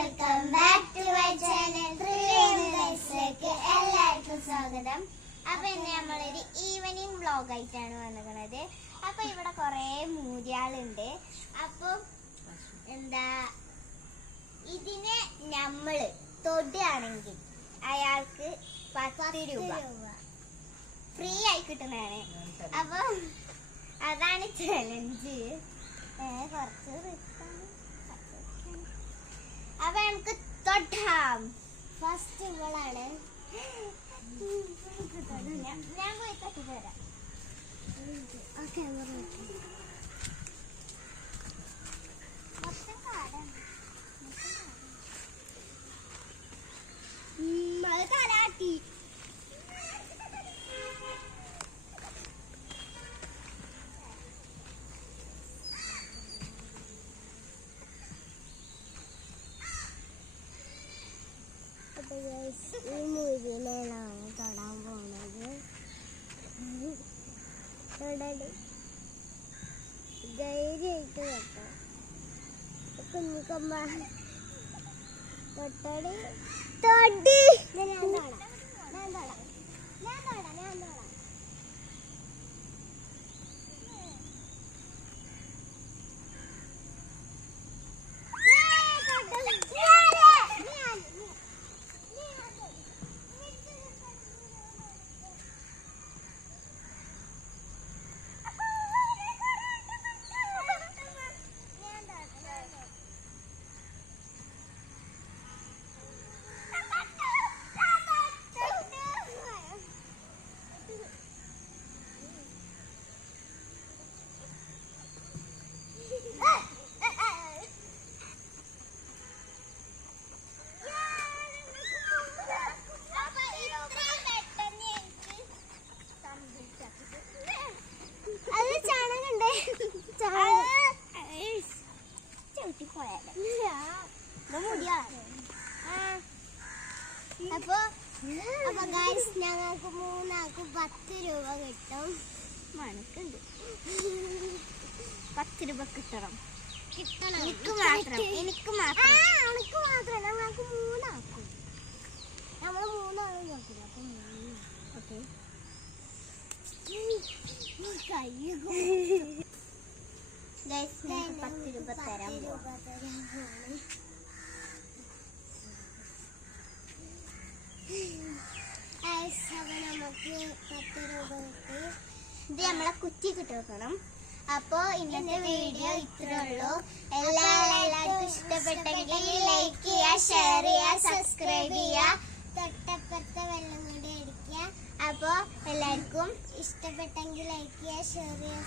Welcome back to my channel ത്രിവേദിലേക്ക് എല്ലാവർക്കും സ്വാഗതം. അപ്പൊ ഇന്ന് നമ്മളൊരു ഈവനിങ് വ്ലോഗ് ആയിട്ടാണ് വന്നിരിക്കുന്നത്. അപ്പൊ ഇവിടെ കുറെ മൂര്യാളുണ്ട്. അപ്പൊ ഇതിനെ നമ്മള് തൊടുകയാണെങ്കിൽ അയാൾക്ക് 10 രൂപ ഫ്രീ ആയി കിട്ടുന്നതാണ്. അപ്പൊ അതാണ് ചലഞ്ച്. കുറച്ച് അപ്പൊ നമുക്ക് തൊട്ടാം. ഫസ്റ്റ് ഇവളാണ്. ഞാൻ പോയി തട്ടി തരാം. മൊത്തം കാടാണ്. അത് തലാട്ടി. ഈ മുരിനാണ് തൊടാൻ പോണത്. തൊടടി ധൈര്യമായിട്ട് തൊട്ടോ. കുഞ്ഞിക്കൊമ്പ തൊട്ടടി തൊടി. ഞാൻ തൊടാം, ഞാൻ തൊടാം, ഞാൻ തൊടാം, ഞാൻ തൊടാം. അപ്പൊ ഗൈസ്, ഞങ്ങൾക്ക് 3 ആൾക്ക് 10 രൂപ കിട്ടും. മണക്കുണ്ട്. 10 രൂപ കിട്ടണം. എനിക്ക് മാത്രം ഞങ്ങൾക്ക് 3 ആക്കും. നമ്മൾ 3 ആളും നോക്കില്ല. അപ്പൊ 3 ഗൈസ്, 10 രൂപ തരാൻ പോവാണ്. നമുക്ക് 10 രൂപ കിട്ടി. ഇത് നമ്മളെ കുറ്റി കിട്ടി വെക്കണം. അപ്പൊ ഇന്നത്തെ വീഡിയോ ഇത്രേ ഉള്ളൂ. എല്ലാവർക്കും ഇഷ്ടപ്പെട്ടെങ്കിൽ ലൈക്ക് ചെയ്യുക, ഷെയർ ചെയ്യുക, സബ്സ്ക്രൈബ് ചെയ്യുക, തൊട്ടപ്പുറത്തെ വെള്ളം കൂടി അടിക്കുക. അപ്പൊ എല്ലാവർക്കും ഇഷ്ടപ്പെട്ടെങ്കിൽ ലൈക്ക് ചെയ്യുക, ഷെയർ ചെയ്യുക.